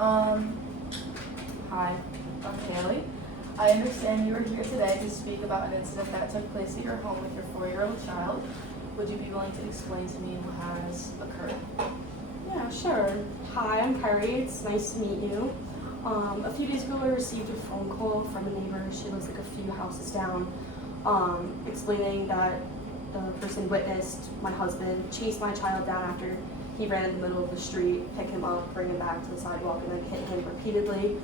Um, Hi, I'm Haley. I understand you are here today to speak about an incident that took place at your home with your 4-year-old child. Would you be willing to explain to me what has occurred? Yeah, sure. Hi, I'm Carrie. It's nice to meet you. A few days ago, I received a phone call from a neighbor. She lives like a few houses down, explaining that the person witnessed my husband chase my child down after he ran in the middle of the street, pick him up, bring him back to the sidewalk, and then hit him repeatedly,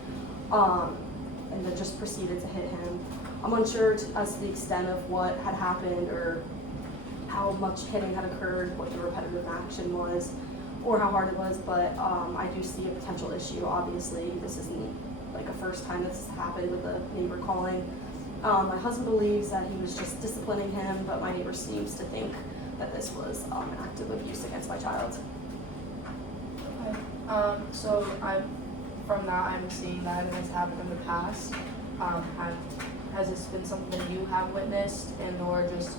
and then just proceeded to hit him. I'm unsure as to the extent of what had happened or how much hitting had occurred, what the repetitive action was, or how hard it was, but I do see a potential issue. Obviously, this isn't like a first time this has happened with a neighbor calling. My husband believes that he was just disciplining him, but my neighbor seems to think that this was an act of abuse against my child. Okay. From that, I'm seeing that it has happened in the past. Has this been something that you have witnessed, and or just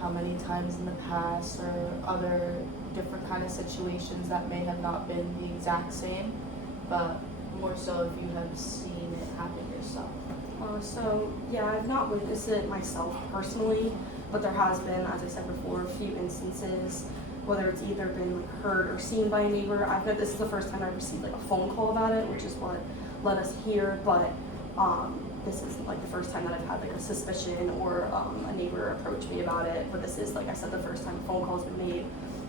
how many times in the past, or other different kind of situations that may have not been the exact same, but more so if you have seen it happen yourself? Yeah, I've not witnessed it myself personally, but there has been, as I said before, a few instances, whether it's either been like heard or seen by a neighbor. This is the first time I've received like a phone call about it, which is what led us here, but this isn't like the first time that I've had like a suspicion or a neighbor approach me about it, but this is, like I said, the first time a phone call has been made.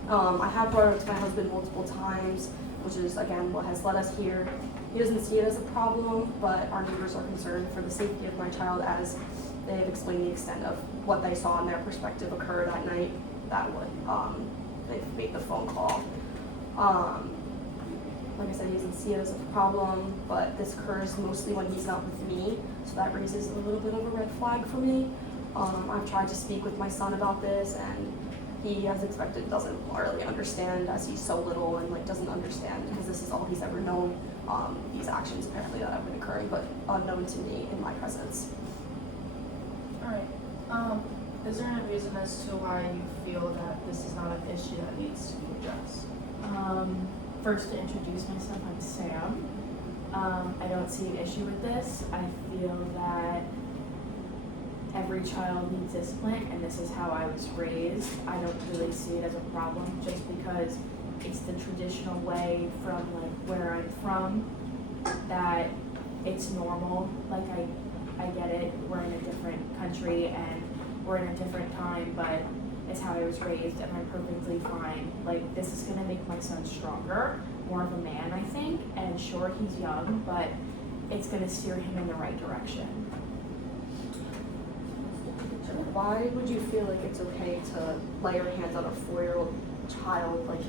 I have brought it up to my husband multiple times, which is again what has led us here. He doesn't see it as a problem, but our neighbors are concerned for the safety of my child, as they have explained the extent of what they saw in their perspective occur that night. That would they've made the phone call. Like I said, he doesn't see it as a problem, but this occurs mostly when he's not with me, so that raises a little bit of a red flag for me. I've tried to speak with my son about this, and he, as expected, doesn't really understand, as he's so little and like doesn't understand, because this is all he's ever known. These actions apparently that have been occurring, but unknown to me in my presence. All right. Is there any reason as to why you feel that this is not an issue that needs to be addressed? First, to introduce myself, I'm Sam. I don't see an issue with this. I feel that every child needs discipline, and this is how I was raised. I don't really see it as a problem, just because it's the traditional way from like where I'm from, that it's normal. Like I get it. We're in a different country and we're in a different time, but it's how I was raised, and I'm perfectly fine. Like, this is gonna make my son stronger, more of a man, I think. And sure, he's young, but it's gonna steer him in the right direction. Why would you feel like it's okay to lay your hands on a 4-year-old child, like,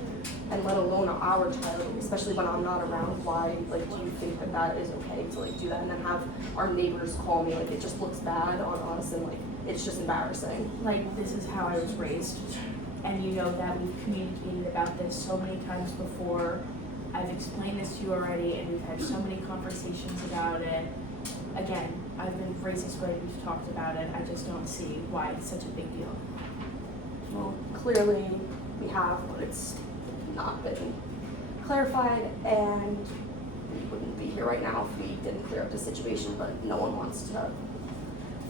and let alone our child, especially when I'm not around? Why, like, do you think that that is okay to like do that and then have our neighbors call me? Like, it just looks bad on us, and like it's just embarrassing. Like, this is how I was raised, and you know that we've communicated about this so many times before. I've explained this to you already, and we've had so many conversations about it. Again, I've been raised this way, we've talked about it. I just don't see why it's such a big deal. Well, clearly we have, but it's not been clarified, and we wouldn't be here right now if we didn't clear up the situation, but no one wants to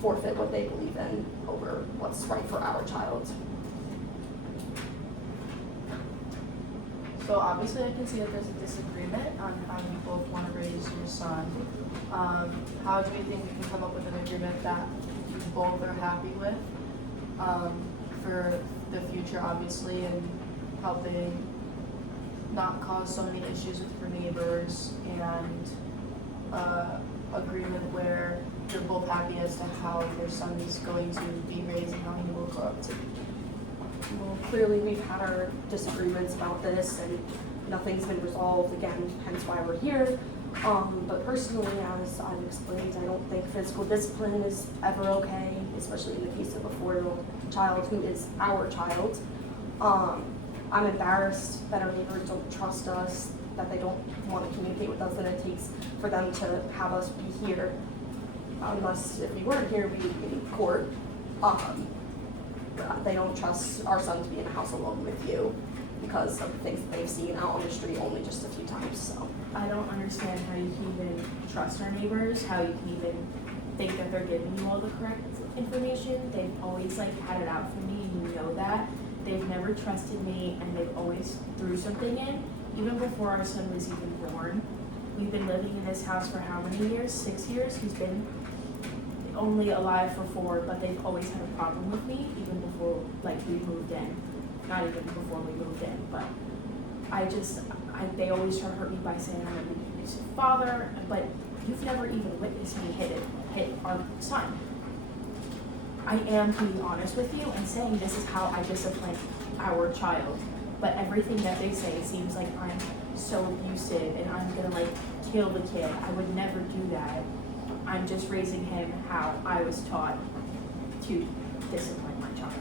forfeit what they believe in over what's right for our child. So obviously I can see that there's a disagreement on how you both want to raise your son. How do you think we can come up with an agreement that you both are happy with for the future, obviously, and helping not cause so many issues with your neighbors, and agreement where you're both happy as to how your son is going to be raised and how he will grow up to be? Well, clearly we've had our disagreements about this, and nothing's been resolved, again, hence why we're here. But personally, as I've explained, I don't think physical discipline is ever okay, especially in the case of a 4-year-old child who is our child. I'm embarrassed that our neighbors don't trust us, that they don't want to communicate with us, and it takes for them to have us be here. Unless if we weren't here, we would be in court. They don't trust our son to be in the house alone with you. because of the things that they've seen out on the street only just a few times, so. I don't understand how you can even trust our neighbors, how you can even think that they're giving you all the correct information. They've always like had it out for me, and you know that. They've never trusted me, and they've always threw something in, even before our son was even born. We've been living in this house for how many years? 6 years? He's been only alive for 4, but they've always had a problem with me, even before like we moved in. Not even before we moved in, but they always try to hurt me by saying I'm an abusive father, but you've never even witnessed me hit our son. I am being honest with you and saying this is how I discipline our child, but everything that they say seems like I'm so abusive and I'm gonna like kill the kid. I would never do that. I'm just raising him how I was taught to discipline my child.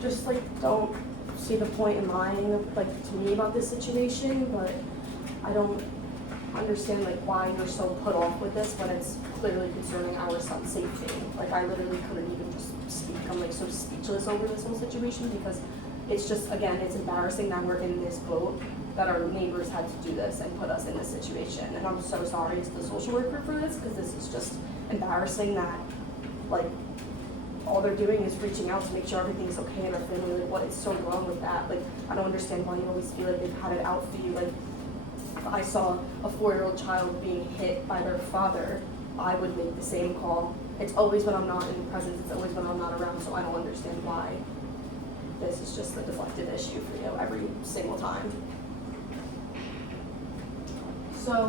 Just like don't see the point in lying like to me about this situation, but I don't understand like why you're so put off with this when it's clearly concerning our son's safety. Like I literally couldn't even just speak. I'm like so speechless over this whole situation because it's just, again, it's embarrassing that we're in this boat, that our neighbors had to do this and put us in this situation. And I'm so sorry to the social worker for this because this is just embarrassing that like all they're doing is reaching out to make sure everything's okay in our family. Like, what is so wrong with that? Like, I don't understand why you always feel like they've had it out for you. Like, if I saw a 4-year-old child being hit by their father, I would make the same call. It's always when I'm not in the presence. It's always when I'm not around. So I don't understand why this is just a deflected issue for you every single time. So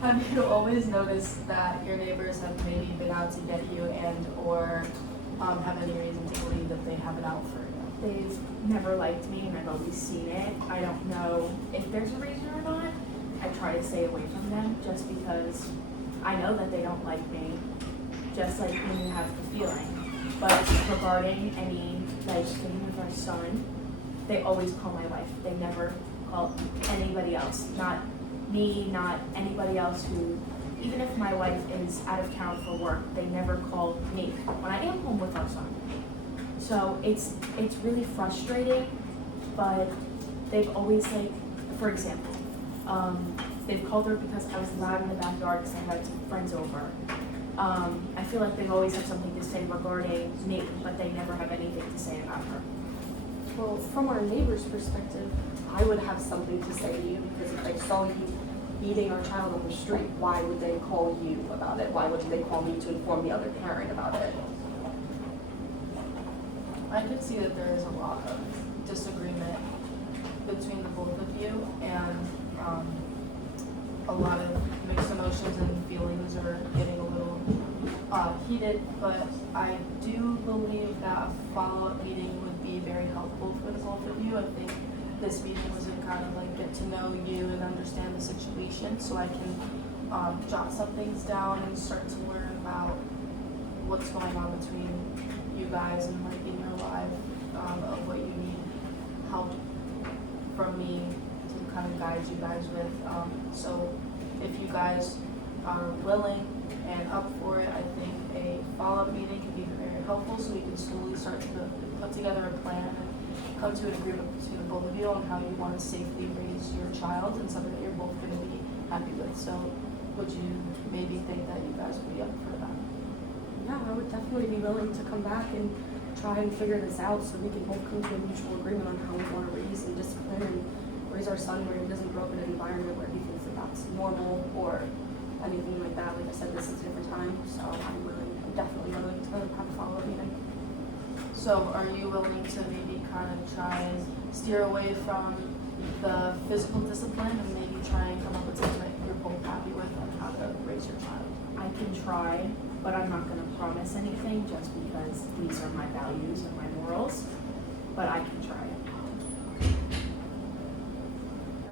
have you always noticed that your neighbors have maybe been out to get you and or have any reason to believe that they have it out for you? They've never liked me and I've always seen it. I don't know if there's a reason or not. I try to stay away from them just because I know that they don't like me, just like when you have the feeling. But regarding any like thing with our son, they always call my wife. They never call anybody else. Not me, not anybody else who, even if my wife is out of town for work, they never call me when I am home with our son. So it's really frustrating, but they've always like, for example, they've called her because I was loud in the backyard because I had some friends over. I feel like they always have something to say regarding me, but they never have anything to say about her. Well, from our neighbor's perspective, I would have something to say to you because if they saw you beating our child on the street, why would they call you about it? Why wouldn't they call me to inform the other parent about it? I could see that there is a lot of disagreement between the both of you and a lot of mixed emotions and feelings are getting a little heated, but I do believe that a follow-up meeting would be very helpful for the both of you. I think this meeting was to kind of like get to know you and understand the situation so I can jot some things down and start to learn about what's going on between you guys and like in your life of what you need help from me to kind of guide you guys with. So if you guys are willing and up for it, I think a follow-up meeting can be very helpful so we can slowly start to put together a plan and come to an agreement between the both of you on how you want to safely raise your child and something that you're both going to be happy with. So would you maybe think that you guys would be up for that? Yeah, I would definitely be willing to come back and try and figure this out so we can both come to a mutual agreement on how we want to raise and discipline and raise our son where he doesn't grow up in an environment where he thinks that that's normal or anything like that. Like I said, this is a different time, so I'm definitely willing to have a follow-up meeting. So are you willing to maybe kind of try and steer away from the physical discipline and maybe try and come up with something that you're both happy with on how to raise your child? I can try, but I'm not going to promise anything just because these are my values and my morals, but I can try.